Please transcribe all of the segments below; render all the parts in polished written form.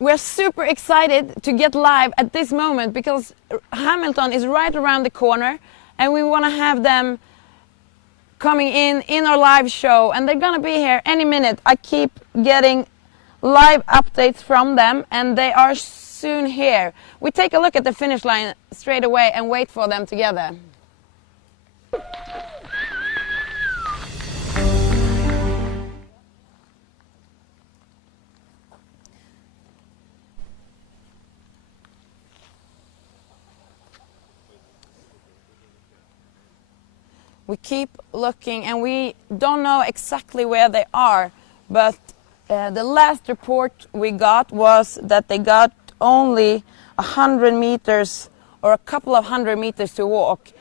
We're super excited to get live at this moment because Hamilton is right around the corner and we want to have them coming in our live show, and they're going to be here any minute. I keep getting live updates from them and they are soon here. We take a look at the finish line straight away and wait for them together. We keep looking and we don't know exactly where they are, but the last report we got was that they got only 100 meters or a couple of 100 meters to walk.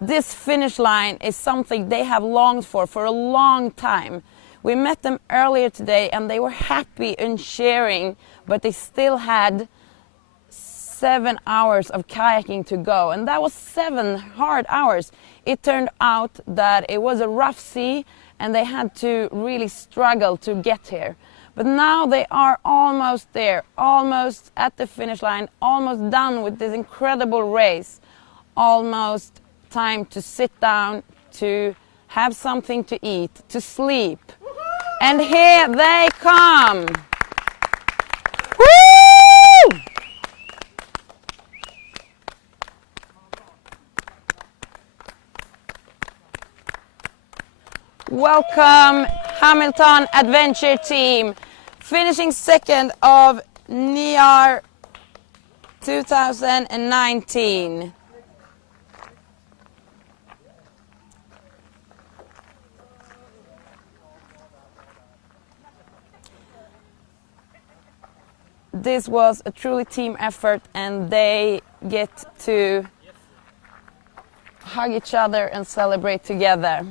This finish line is something they have longed for a long time. We met them earlier today and they were happy and cheering, but they still had 7 hours of kayaking to go, and that was 7 hard hours. It turned out that it was a rough sea and they had to really struggle to get here. But now they are almost there, almost at the finish line, almost done with this incredible race. Almost time to sit down, to have something to eat, to sleep. And here they come! Woo! Welcome Hamilton Adventure Team, finishing second of Niar 2019. This was a truly team effort and they get to hug each other and celebrate together.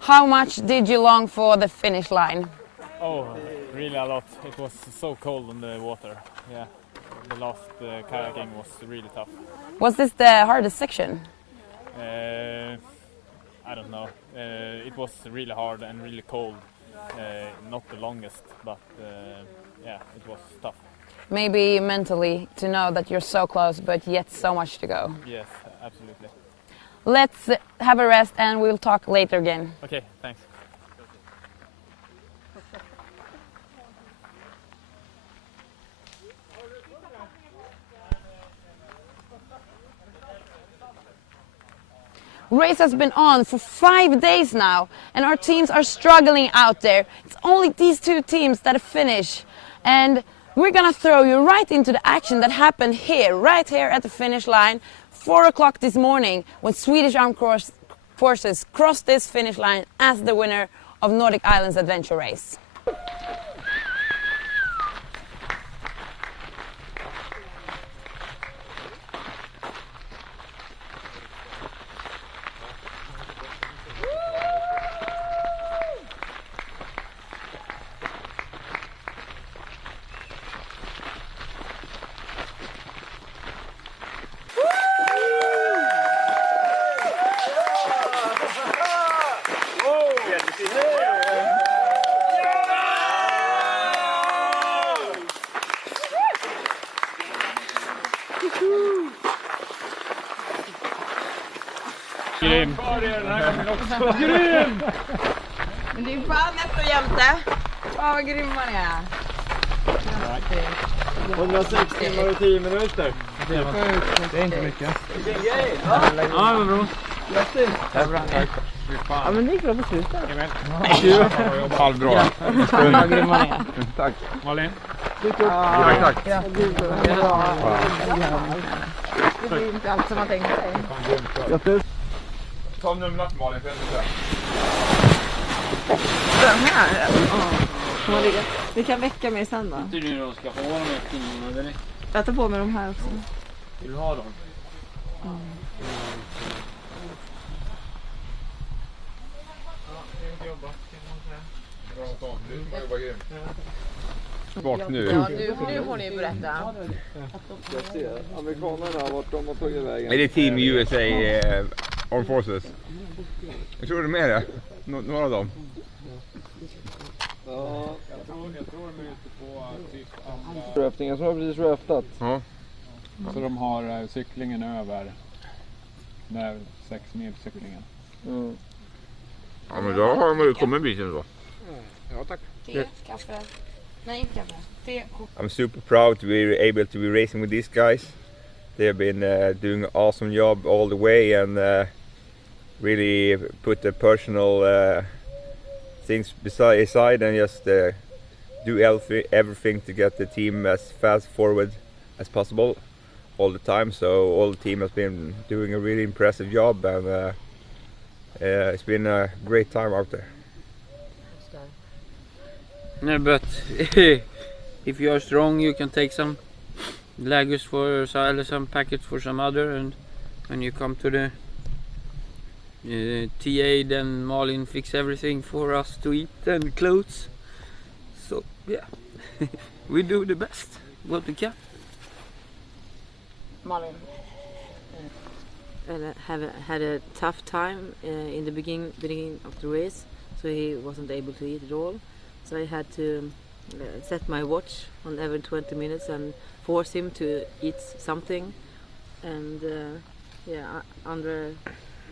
How much did you long for the finish line? Oh, really a lot. It was so cold on the water. Yeah, the last kayaking was really tough. Was this the hardest section? I don't know. It was really hard and really cold. Not the longest, but yeah, it was tough. Maybe mentally to know that you're so close, but yet so much to go. Yes, absolutely. Let's have a rest and we'll talk later again. Okay, thanks. Race has been on for 5 days now and our teams are struggling out there. It's only these 2 teams that finish, and we're gonna throw you right into the action that happened here, right here at the finish line, 4 o'clock this morning, when Swedish Armed Forces crossed this finish line as the winner of Nordic Islands Adventure Race. Grym! Grym! Men det är fan nätt och jämte. Fan vad grym man är. 106 timmar och 10 minuter. Det är inte mycket. Vilken grej! Ja, det var bra. Grattis! Det är bra, tack. Ja, men det gick bra på slutet. Halvbra. Vad grym man är. Tack. Malin? Tack. Det blir inte allt som man tänker sig. Grattis. Ta numret till Malin för jag inte. Den här? Ja. Vi kan väcka mig sen då. Tycker du ska ha de här timmarna direkt? Jag tar på mig de här också. Vill du ha dem? Bort nu. Ja, nu får ni berätta. Jag ser. Amerikanerna, vart de har tagit vägen. Är det Team USA Armed Forces? Jag tror de är det. några av dem. Ja, Jag tror de är ute på typ andra... röftingen som har precis röftat. Ja. Så de har cyklingen över. Där 6 mil cyklingen. Mm. Ja, men då har man ju kommit en bit ändå. Ja, tack. Te, kaffe. Nej, inte kaffe. Te. I'm super proud to be able to be racing with these guys. They have been doing an awesome job all the way and really put the personal things aside and just do everything to get the team as fast forward as possible all the time. So all the team has been doing a really impressive job and it's been a great time out there. No, but if you are strong, you can take some lagers for some packets for some other, and when you come to the TA, then Malin fix everything for us to eat and clothes. So yeah, we do the best what we can. Malin. And had a tough time in the beginning of the race, so he wasn't able to eat at all. So I had to set my watch on every 20 minutes and force him to eat something. And under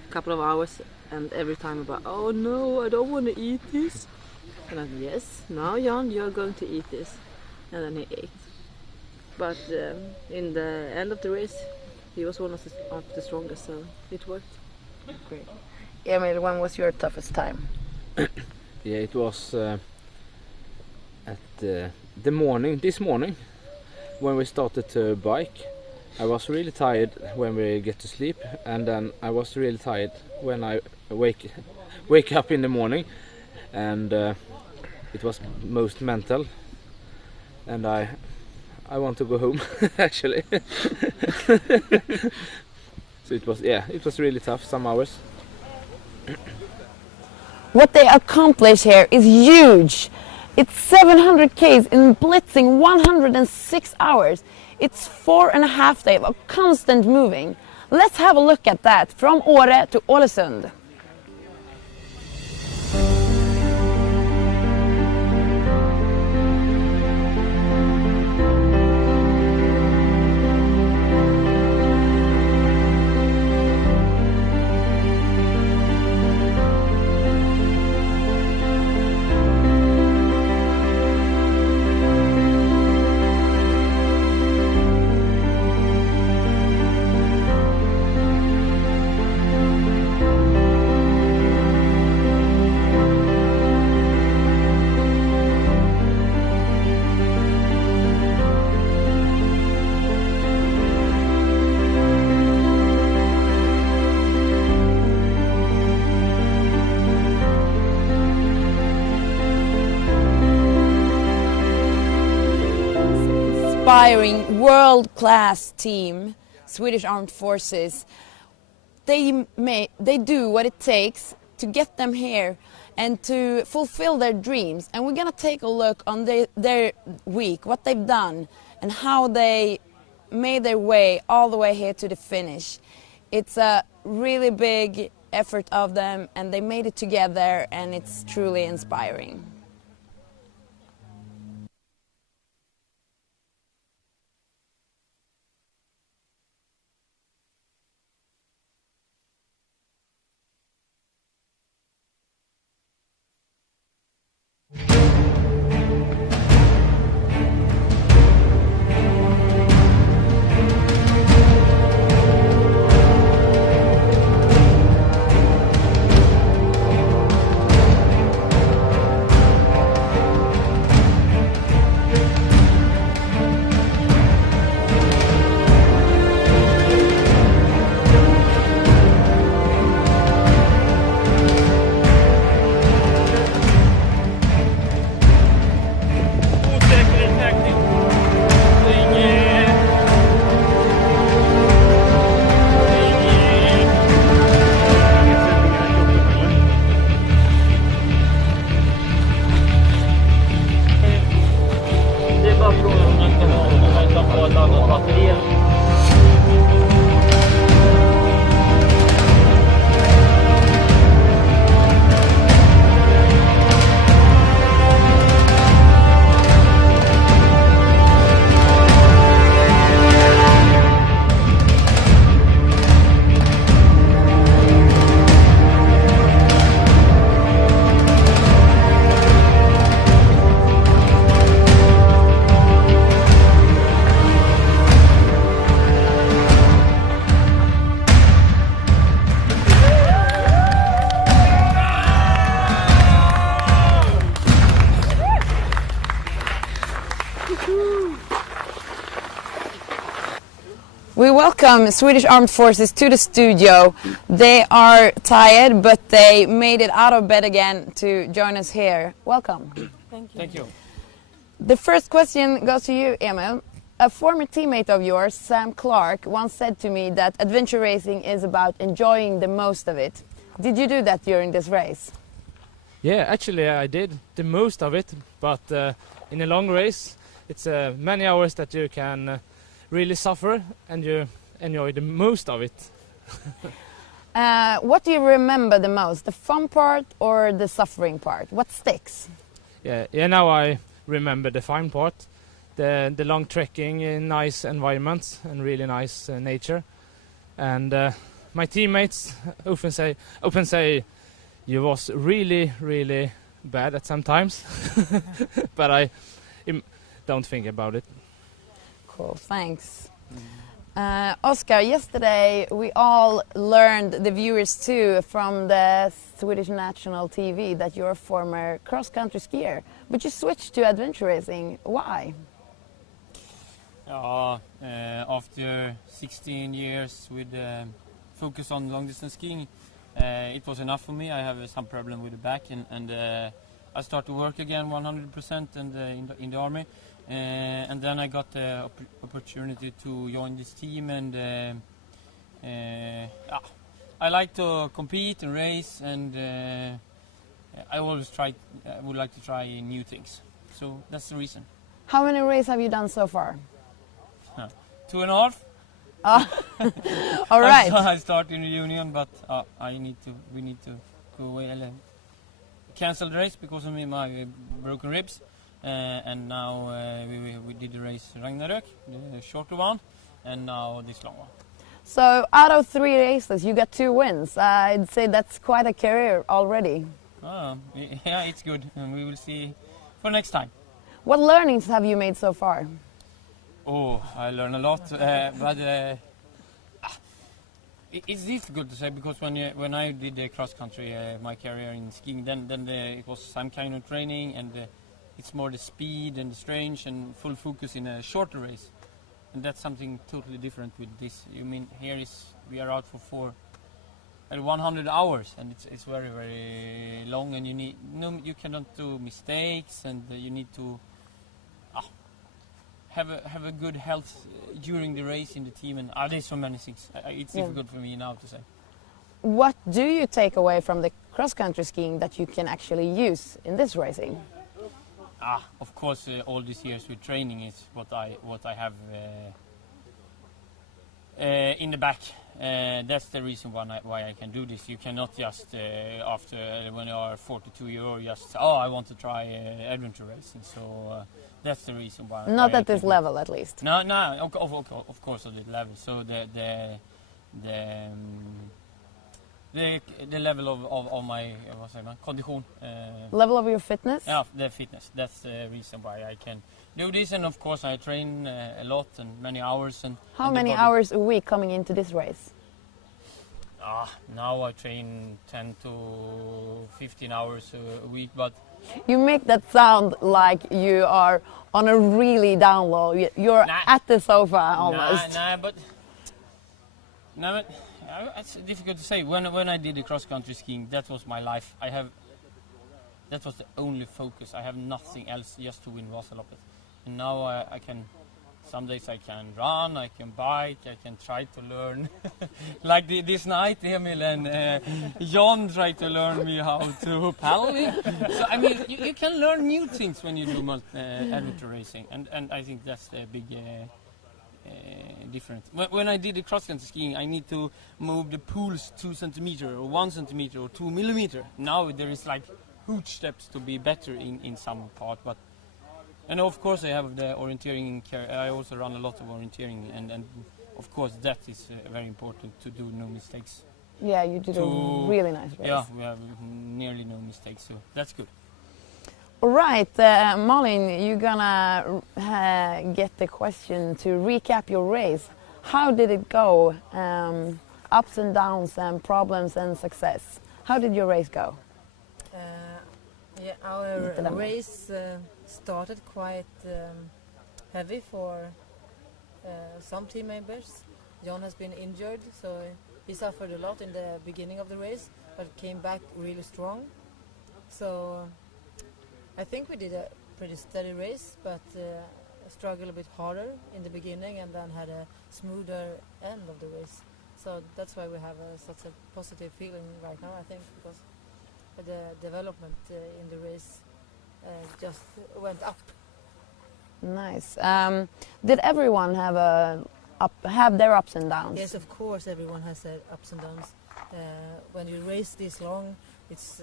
a couple of hours, and every time about, oh no, I don't want to eat this. And I said, yes, now Jan, you're going to eat this. And then he ate. But in the end of the race, he was one of the strongest, so it worked. Great. Emil, when was your toughest time? Yeah, it was at this morning when we started to bike. I was really tired when we get to sleep, and then I was really tired when I wake up in the morning, and it was most mental, and I want to go home actually. So it was really tough, some hours. What they accomplish here is huge. It's 700 k's in blitzing 106 hours. It's 4.5 days of constant moving. Let's have a look at that from Åre to Ålesund. Inspiring world-class team, Swedish Armed Forces. They do what it takes to get them here and to fulfill their dreams. And we're gonna take a look on their week, what they've done and how they made their way all the way here to the finish. It's a really big effort of them, and they made it together, and it's truly inspiring. We welcome Swedish Armed Forces to the studio. They are tired, but they made it out of bed again to join us here. Welcome. Thank you. Thank you. The first question goes to you, Emil. A former teammate of yours, Sam Clark, once said to me that adventure racing is about enjoying the most of it. Did you do that during this race? Yeah, actually I did the most of it, but in a long race it's many hours that you can really suffer and you enjoy the most of it. What do you remember the most, the fun part or the suffering part? What sticks? Yeah, now I remember the fun part, the long trekking in nice environments and really nice nature. And my teammates often say you was really bad at some times, but I don't think about it. Cool, thanks. Oscar, yesterday we all learned, the viewers too, from the Swedish national TV that you're a former cross-country skier, but you switched to adventure racing. Why? After 16 years with focus on long-distance skiing, it was enough for me. I have some problem with the back, and I started to work again 100% in the army. And then I got the opportunity to join this team, and I like to compete and race, and I always would like to try new things. So that's the reason. How many races have you done so far? 2.5. All right. I started in the union, but we need to go away. Cancel the race because of my broken ribs. And now we did the race Ragnarök, the shorter one, and now this long one. So out of 3 races, you got 2 wins. I'd say that's quite a career already. Yeah, it's good, and we will see for next time. What learnings have you made so far? Oh, I learned a lot, but it's difficult to say because when I did the cross country, my career in skiing, then it was some kind of training, and it's more the speed and the strength and full focus in a shorter race, and that's something totally different with this. You mean we are out for 100 hours, and it's very long, and you cannot do mistakes, and you need to have a good health during the race in the team, and there's so many things. It's difficult for me now to say. What do you take away from the cross-country skiing that you can actually use in this racing? Of course, all these years with training is what I have in the back. That's the reason why I can do this. You cannot just after when you are 42 years old just say, I want to try adventure racing. So that's the reason why. Not at this level, at least. No, of course at this level. So the level of my condition. Level of your fitness? Yeah, the fitness. That's the reason why I can do this, and of course I train a lot and many hours. How many hours a week coming into this race? Now I train 10 to 15 hours a week, but you make that sound like you are on a really down low. You're at the sofa almost. But it's difficult to say. When I did the cross-country skiing, that was my life. That was the only focus. I have nothing else just to win Vasaloppet. And now I can. Some days I can run, I can bike, I can try to learn. Like this night, Emil and John tried to learn me how to paddle. So I mean, you can learn new things when you do adventure racing, and I think that's the big. Different. When I did the cross-country skiing, I need to move the pools 2 centimeters or 1 centimeter or 2 millimeters. Now there is like huge steps to be better in some part, and of course I have the orienteering. I also run a lot of orienteering, and of course that is very important to do no mistakes. Yeah, you did a really nice race. Yeah, we have nearly no mistakes, so that's good. All right, Malin, you're gonna get the question to recap your race. How did it go? Ups and downs and problems and success. How did your race go? Our race started quite heavy for some team members. John has been injured, so he suffered a lot in the beginning of the race, but came back really strong. So I think we did a pretty steady race, but struggled a bit harder in the beginning and then had a smoother end of the race. So that's why we have such a positive feeling right now, I think, because the development in the race just went up. Nice. Did everyone have their ups and downs? Yes, of course, everyone has their ups and downs. When you race this long, it's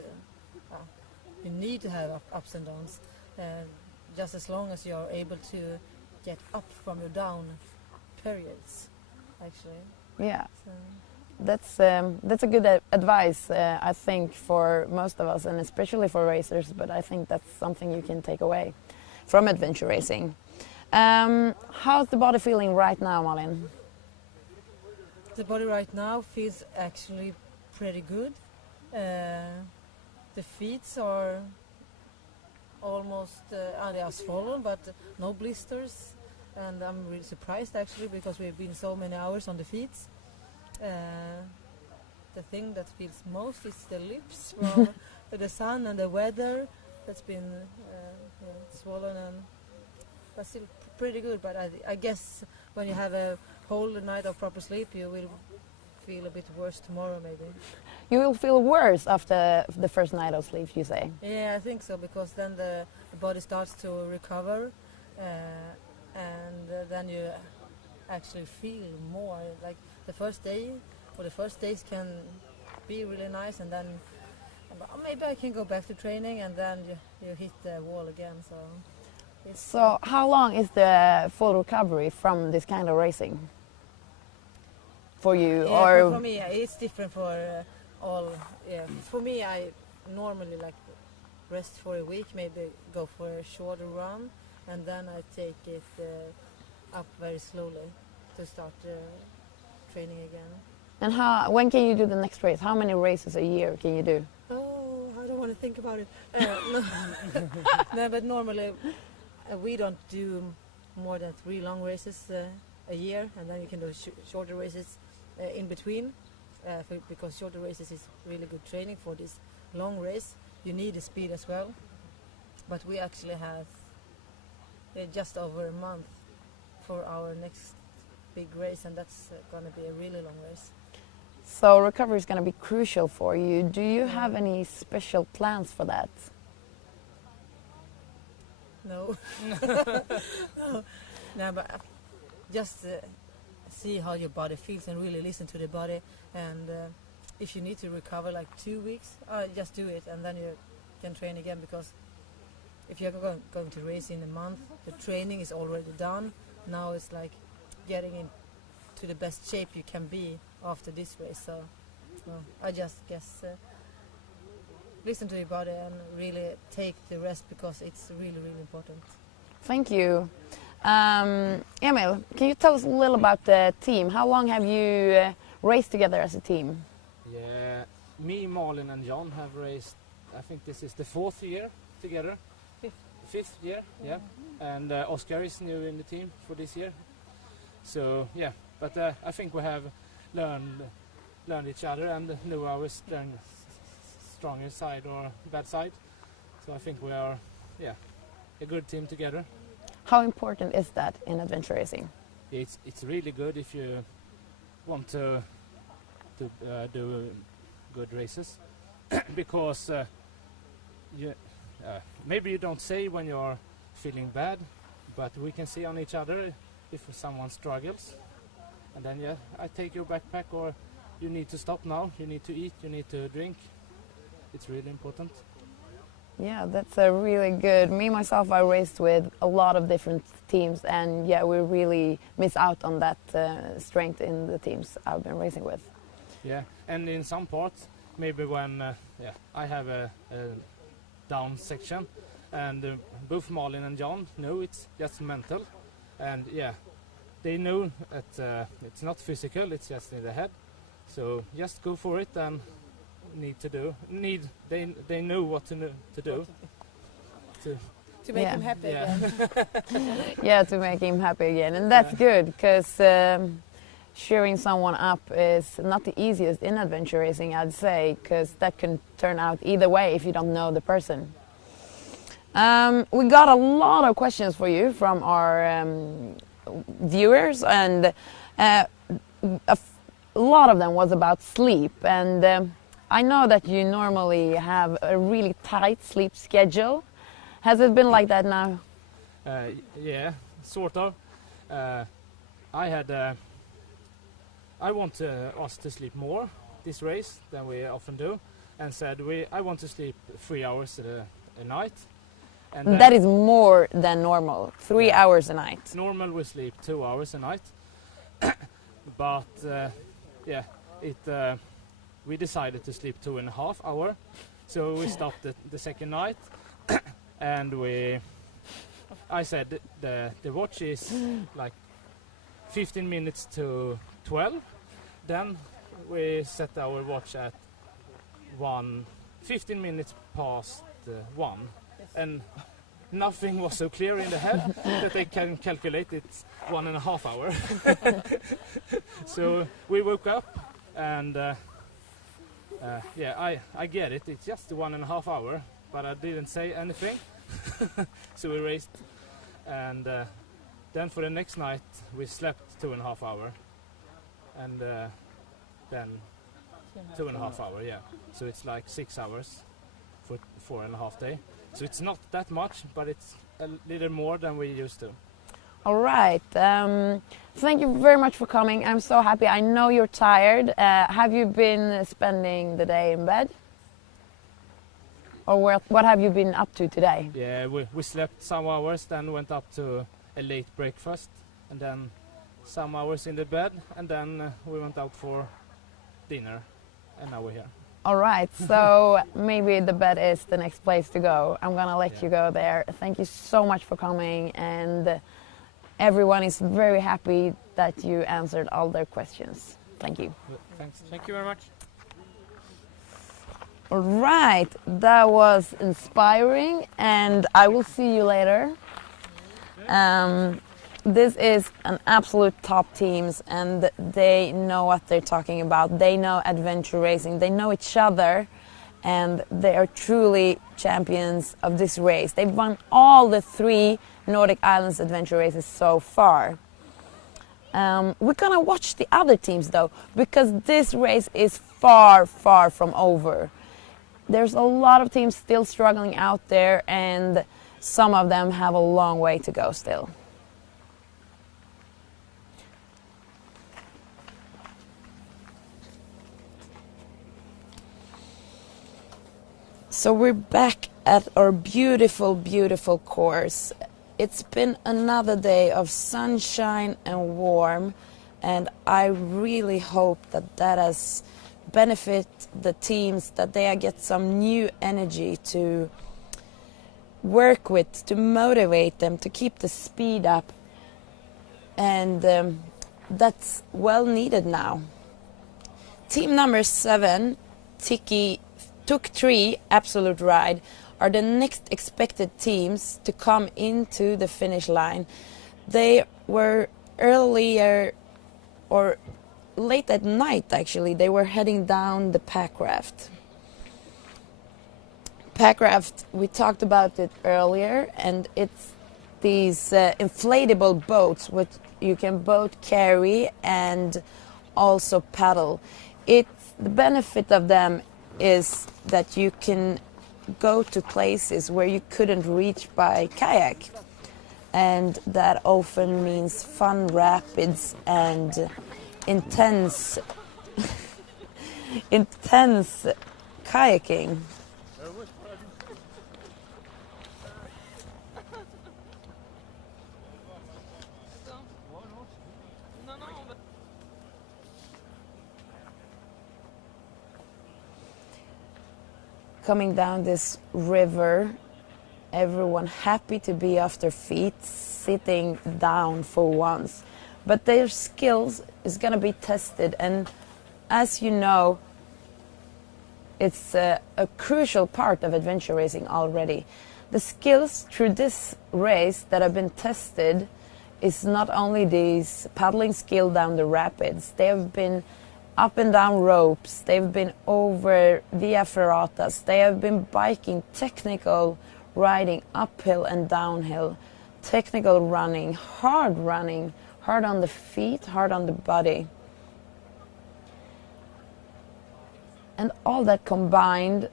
you need to have ups and downs. Just as long as you are able to get up from your down periods, actually. Yeah. So. That's a good advice, I think, for most of us, and especially for racers. But I think that's something you can take away from adventure racing. How's the body feeling right now, Malin? The body right now feels actually pretty good. The feet are almost they are swollen, but no blisters. And I'm really surprised actually, because we've been so many hours on the feet. The thing that feels most is the lips from the sun and the weather that's been swollen, but still pretty good. But I guess when you have a whole night of proper sleep, you will feel a bit worse tomorrow maybe. You will feel worse after the first night of sleep, you say? Yeah, I think so, because then the body starts to recover, and then you actually feel more. Like the first day or the first days can be really nice, and then maybe I can go back to training, and then you hit the wall again. So how long is the full recovery from this kind of racing for you? Yeah, or for me it's different for all. Yeah, for me I normally like rest for a week, maybe go for a shorter run, and then I take it up very slowly to start training again. And when can you do the next race? How many races a year can you do? Oh, I don't want to think about it. No, but normally we don't do more than 3 long races a year, and then you can do shorter races in between, because shorter races is really good training for this long race. You need the speed as well, but we actually have just over a month for our next big race, and that's going to be a really long race. So recovery is going to be crucial for you. Do you have any special plans for that? No. No, but just see how your body feels and really listen to the body. And if you need to recover like 2 weeks, just do it, and then you can train again. Because if you're going to race in a month, the training is already done. Now it's like getting into the best shape you can be after this race. So I just guess listen to your body and really take the rest, because it's really, really important. Thank you. Emil, can you tell us a little about the team? How long have you raced together as a team? Yeah, me, Malin and John have raced, I think this is the 4th year together. Fifth year, yeah. And Oscar is new in the team for this year. So yeah, but I think we have learned each other and know our stronger side or bad side. So I think we are, a good team together. How important is that in adventure racing? It's really good if you want to do good races, because maybe you don't say when you're feeling bad, but we can see on each other if someone struggles, and then I take your backpack, or you need to stop now, you need to eat, you need to drink. It's really important. Yeah, that's a really good. Me, myself, I raced with a lot of different teams, and we really miss out on that strength in the teams I've been racing with. Yeah, and in some parts, maybe when I have a down section, and both Malin and John know it's just mental, and they know that it's not physical, it's just in the head. So just go for it, and they know what to do to make him happy again. Yeah, to make him happy again, and that's good, because cheering someone up is not the easiest in adventure racing, I'd say, because that can turn out either way if you don't know the person. We got a lot of questions for you from our viewers, and a lot of them was about sleep. And I know that you normally have a really tight sleep schedule. Has it been like that now? Yeah, sort of. I want us to sleep more this race than we often do, and said I want to sleep 3 hours a night. And that is more than normal, 3 hours a night. Normal we sleep 2 hours a night, but we decided to sleep 2.5 hours, so we stopped the second night, and I said the watch is like 15 minutes to 12. Then we set our watch at 15 minutes past 1. And nothing was so clear in the head that they can calculate it's 1.5 hours. So we woke up, and I get it. It's just 1.5 hours, but I didn't say anything. So we raced, and then for the next night we slept 2.5 hours, and then 2.5 hours. Yeah, so it's like 6 hours for 4.5 days. So it's not that much, but it's a little more than we used to. All right. Thank you very much for coming. I'm so happy. I know you're tired. Have you been spending the day in bed? Or what have you been up to today? Yeah, we slept some hours, then went up to a late breakfast, and then some hours in the bed, and then we went out for dinner, and now we're here. All right, so maybe the bed is the next place to go. I'm gonna let you go there. Thank you so much for coming, and everyone is very happy that you answered all their questions. Thank you. Thanks. Thank you very much. All right, that was inspiring, and I will see you later. This is an absolute top teams, and they know what they're talking about. They know adventure racing, they know each other, and they are truly champions of this race. They've won all the 3 Nordic Islands adventure races so far. We're gonna watch the other teams though, because this race is far, far from over. There's a lot of teams still struggling out there, and some of them have a long way to go still. So we're back at our beautiful, beautiful course. It's been another day of sunshine and warm, and I really hope that that has benefit the teams, that they get some new energy to work with, to motivate them, to keep the speed up, and that's well needed now. Team number 7, Took 3 Absolute Ride, are the next expected teams to come into the finish line. They were earlier, or late at night actually, they were heading down the Packraft. Packraft, we talked about it earlier, and it's these inflatable boats which you can both carry and also paddle. The benefit of them is that you can go to places where you couldn't reach by kayak, and that often means fun rapids and intense kayaking. Coming down this river, everyone happy to be off their feet, sitting down for once. But their skills is going to be tested, and as you know, it's a crucial part of adventure racing already. The skills through this race that have been tested is not only this paddling skill down the rapids. They have been up and down ropes, they've been over via ferratas, they have been biking, technical riding uphill and downhill, technical running, hard on the feet, hard on the body. And all that combined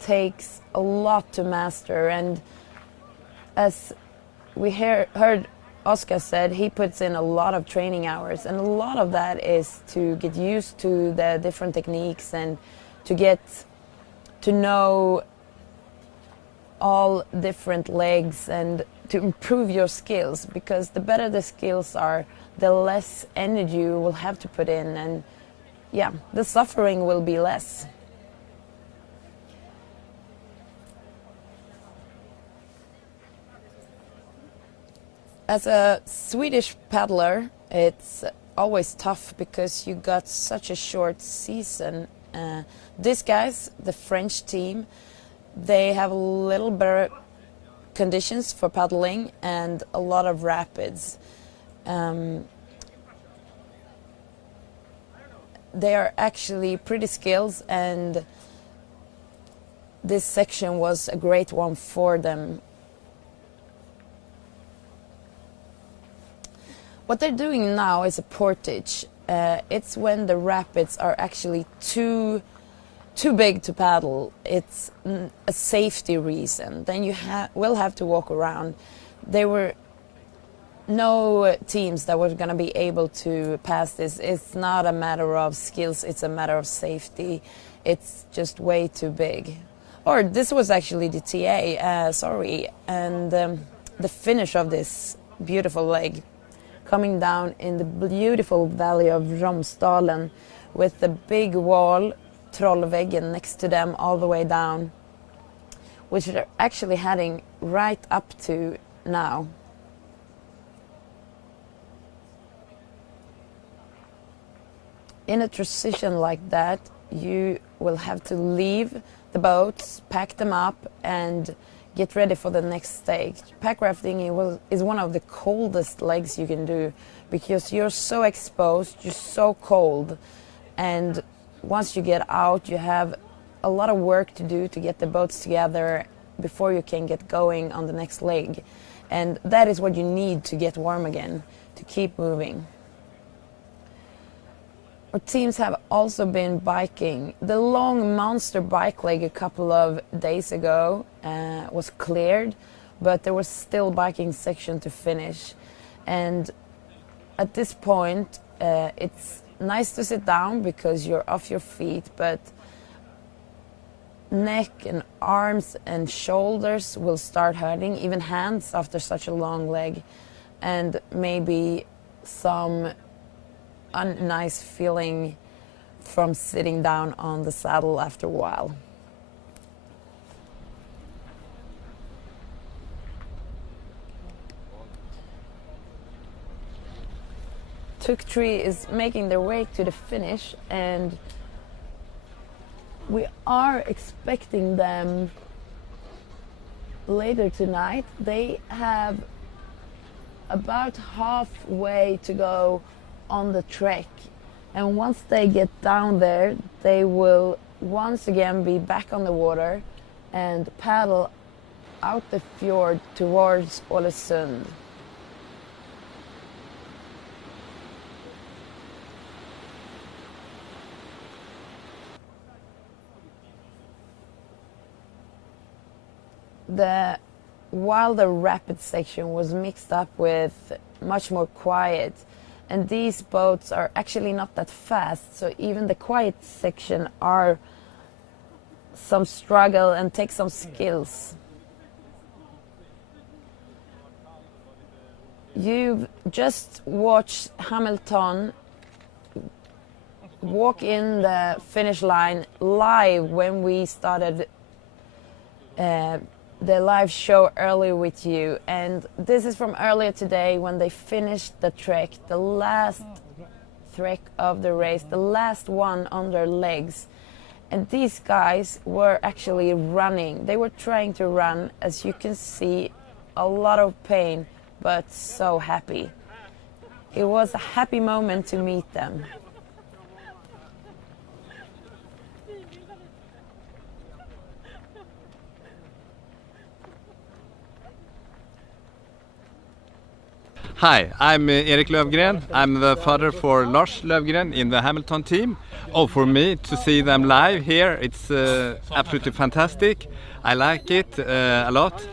takes a lot to master, and as we heard Oscar said, he puts in a lot of training hours, and a lot of that is to get used to the different techniques and to get to know all different legs and to improve your skills, because the better the skills are, the less energy you will have to put in, and yeah, the suffering will be less. As a Swedish paddler, it's always tough because you got such a short season. These guys, the French team, they have a little better conditions for paddling and a lot of rapids. They are actually pretty skilled, and this section was a great one for them. What they're doing now is a portage. It's when the rapids are actually too big to paddle. It's a safety reason. Then you will have to walk around. There were no teams that were going to be able to pass this. It's not a matter of skills, it's a matter of safety. It's just way too big. Or this was actually the TA, sorry. And the finish of this beautiful leg, coming down in the beautiful valley of Romsdalen with the big wall, Trollväggen, next to them all the way down, which they're actually heading right up to now. In a transition like that, you will have to leave the boats, pack them up, and get ready for the next stage. Pack rafting is one of the coldest legs you can do, because you're so exposed, you're so cold, and once you get out, you have a lot of work to do to get the boats together before you can get going on the next leg. And that is what you need to get warm again, to keep moving. Our teams have also been biking. The long monster bike leg a couple of days ago was cleared, but there was still biking section to finish. And at this point, it's nice to sit down because you're off your feet, but neck and arms and shoulders will start hurting, even hands after such a long leg, and maybe some unnice feeling from sitting down on the saddle after a while. Tuk Tree is making their way to the finish, and we are expecting them later tonight. They have about halfway to go on the trek, and once they get down there, they will once again be back on the water and paddle out the fjord towards Ålesund. While the rapid section was mixed up with much more quiet, and these boats are actually not that fast, so even the quiet section are some struggle and take some skills. You've just watched Hamilton walk in the finish line live when we started the live show earlier with you, and this is from earlier today when they finished the trek, the last trek of the race, the last one on their legs. And these guys were actually running. They were trying to run, as you can see, a lot of pain, but so happy. It was a happy moment to meet them. Hi, I'm Erik Lövgren. I'm the father for Lars Lövgren in the Hamilton team. Oh, for me to see them live here, it's absolutely fantastic. I like it a lot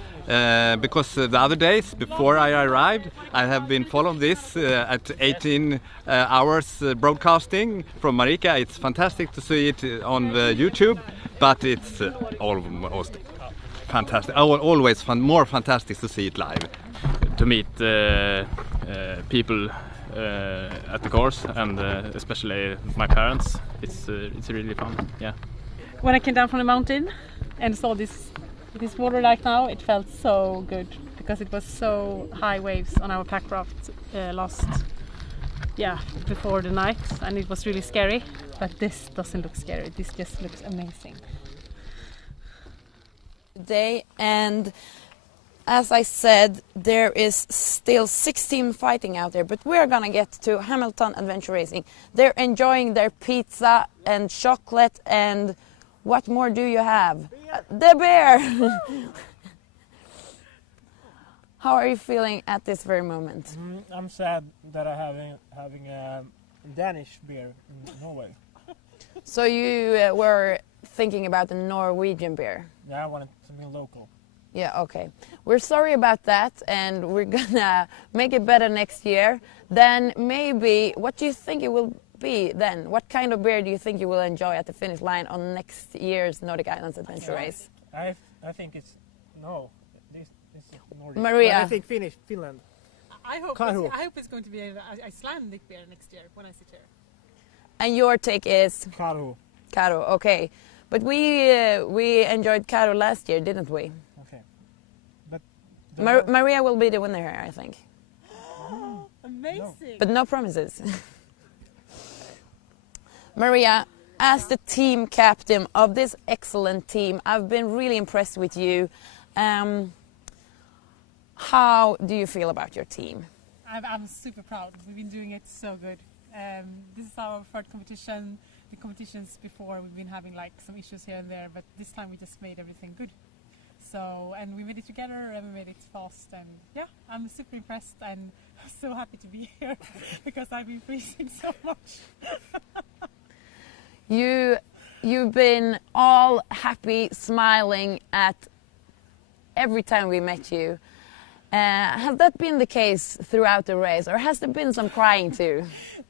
because the other days before I arrived, I have been following this at 18 hours broadcasting from Marika. It's fantastic to see it on the YouTube, but it's almost fantastic. Always more fantastic to see it live. To meet people at the course, and especially my parents, it's really fun. Yeah. When I came down from the mountain and saw this water like now, it felt so good because it was so high waves on our pack raft before the night, and it was really scary. But this doesn't look scary. This just looks amazing. Today, and as I said, there is still 16 fighting out there, but we're gonna get to Hamilton Adventure Racing. They're enjoying their pizza and chocolate, and what more do you have? The bear! How are you feeling at this very moment? I'm sad that I'm having a Danish beer in Norway. So you were thinking about the Norwegian beer? Yeah, I wanted something local. Yeah, okay. We're sorry about that, and we're gonna make it better next year. Then maybe, what do you think it will be then? What kind of beer do you think you will enjoy at the finish line on next year's Nordic Islands Adventure Race? I think it's this Nordic. Maria. But I think Finland. I hope it's going to be an Icelandic beer next year when I sit here. And your take is? Karo. Karo, okay. But we enjoyed Karo last year, didn't we? Okay. But Maria will be the winner here, I think. Amazing! But no promises. Maria, as the team captain of this excellent team, I've been really impressed with you. How do you feel about your team? I'm super proud. We've been doing it so good. This is our third competition. The competitions before we've been having like some issues here and there, but this time we just made everything good. So, and we made it together and we made it fast, and yeah, I'm super impressed and so happy to be here because I've been freezing so much. You've been all happy, smiling at every time we met you. Has that been the case throughout the race, or has there been some crying too?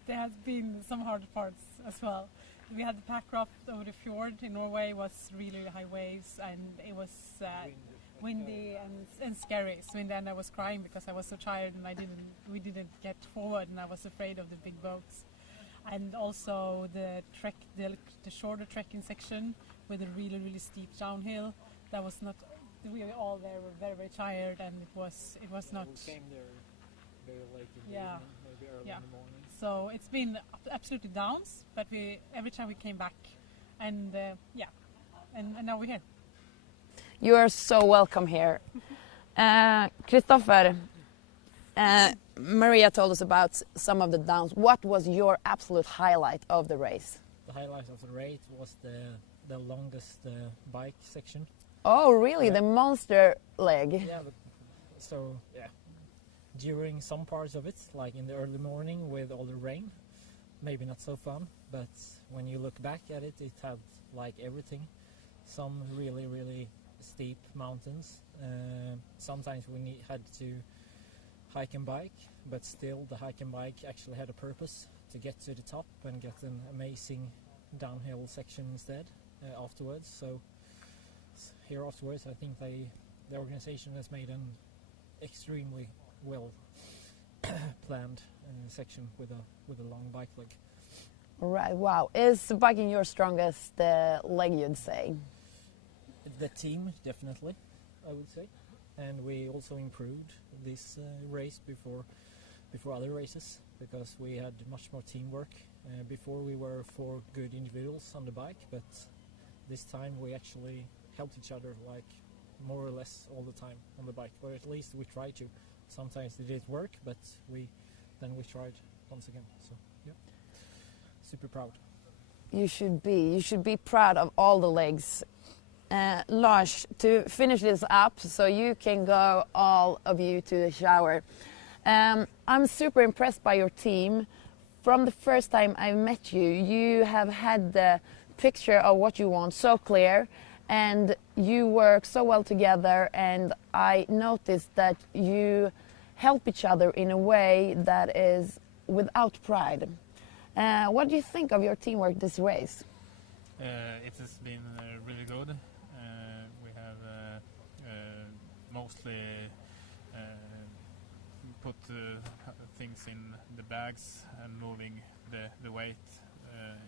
There has been some hard parts as well. We had the pack raft over the fjord in Norway. It was really high waves, and it was windy and scary. So in the end I was crying because I was so tired and we didn't get forward, and I was afraid of the big boats. And also the shorter trekking section with a really steep downhill. That was not. We were all there were very tired, and it was not. We came there very late in the evening, maybe early in the morning. So it's been absolutely downs, but every time we came back, and and now we're here. You are so welcome here. Christopher, Maria told us about some of the downs. What was your absolute highlight of the race? The highlight of the race was the longest bike section. Oh, really? The monster leg? Yeah, during some parts of it, like in the early morning with all the rain, maybe not so fun, but when you look back at it, it had like everything. Some really steep mountains. Sometimes we had to hike and bike, but still the hike and bike actually had a purpose to get to the top and get an amazing downhill section instead afterwards. So here afterwards, I think the organization has made an extremely well planned section with a long bike leg. Right. Wow. Is biking your strongest leg, you'd say? The team, definitely, I would say, and we also improved this race before other races because we had much more teamwork. Before we were 4 good individuals on the bike, but this time we actually helped each other like more or less all the time on the bike, or at least we tried to. Sometimes it didn't work, but we than we tried once again. So yeah, super proud. You should be. You should be proud of all the legs. Lars, to finish this up so you can go, all of you, to the shower. I'm super impressed by your team. From the first time I met you, you have had the picture of what you want so clear, and you work so well together, and I noticed that you help each other in a way that is without pride. What do you think of your teamwork this race? It has been really good. We have mostly put things in the bags and moving the weight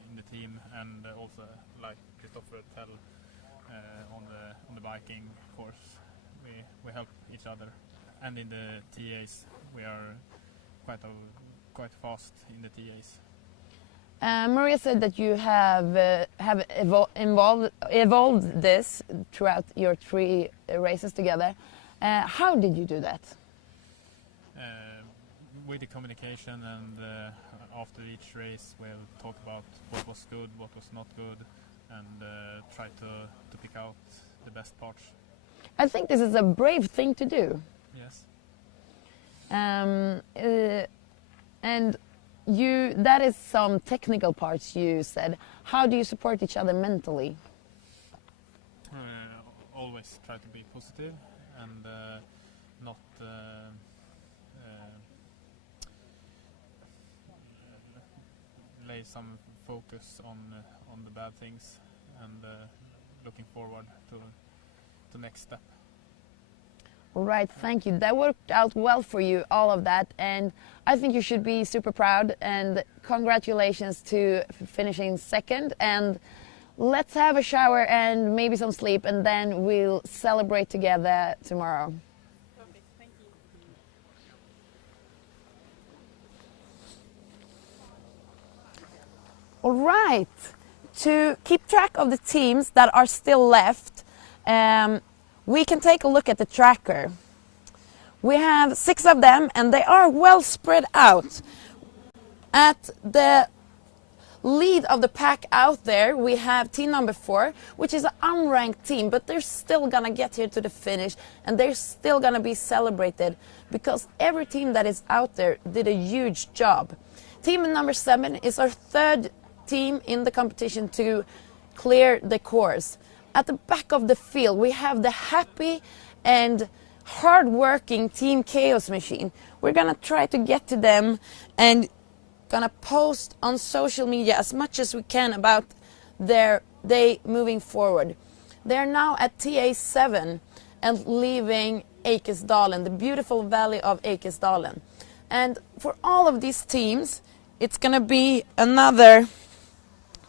in the team, and also, like Christopher tell, on the biking course, we help each other, and in the TAs we are quite fast in the TAs. Maria said that you have evolved this throughout your 3 races together. How did you do that? With the communication, and after each race we'll talk about what was good, what was not good, and try to pick out the best parts. I think this is a brave thing to do. Yes. And that is some technical parts you said. How do you support each other mentally? Always try to be positive and not lay some focus on the bad things, and looking forward to next step. All right, thank you. That worked out well for you, all of that, and I think you should be super proud, and congratulations to finishing second, and let's have a shower and maybe some sleep, and then we'll celebrate together tomorrow. Perfect, thank you. All right, to keep track of the teams that are still left, we can take a look at the tracker. We have 6 of them, and they are well spread out. At the lead of the pack out there, we have team number 4, which is an unranked team, but they're still gonna get here to the finish, and they're still gonna be celebrated because every team that is out there did a huge job. Team number 7 is our 3rd team in the competition to clear the course. At the back of the field, we have the happy and hard-working Team Chaos Machine. We're gonna try to get to them and gonna post on social media as much as we can about their day moving forward. They're now at TA7 and leaving Ålesund, the beautiful valley of Ålesund. And for all of these teams, it's gonna be another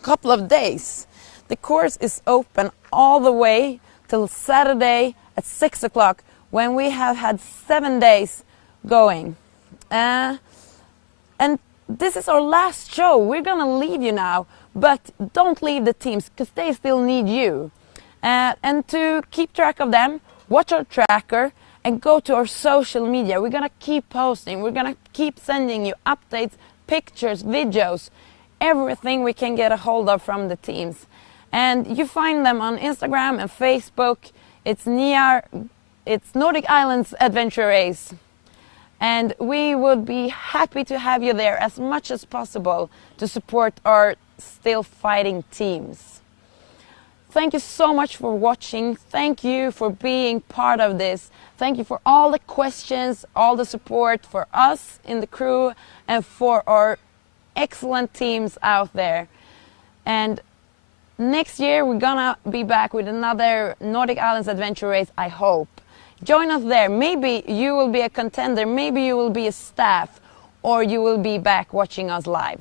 couple of days. The course is open all the way till Saturday at 6 o'clock, when we have had 7 days going. And this is our last show. We're gonna leave you now, but don't leave the teams because they still need you. And to keep track of them, watch our tracker and go to our social media. We're gonna keep posting. We're gonna keep sending you updates, pictures, videos, everything we can get a hold of from the teams. And you find them on Instagram and Facebook. It's Niar, it's Nordic Islands Adventure Race. And we would be happy to have you there as much as possible to support our still fighting teams. Thank you so much for watching. Thank you for being part of this. Thank you for all the questions, all the support for us in the crew, and for our excellent teams out there. And next year we're gonna be back with another Nordic Islands Adventure Race, I hope. Join us there. Maybe you will be a contender, maybe you will be a staff, or you will be back watching us live.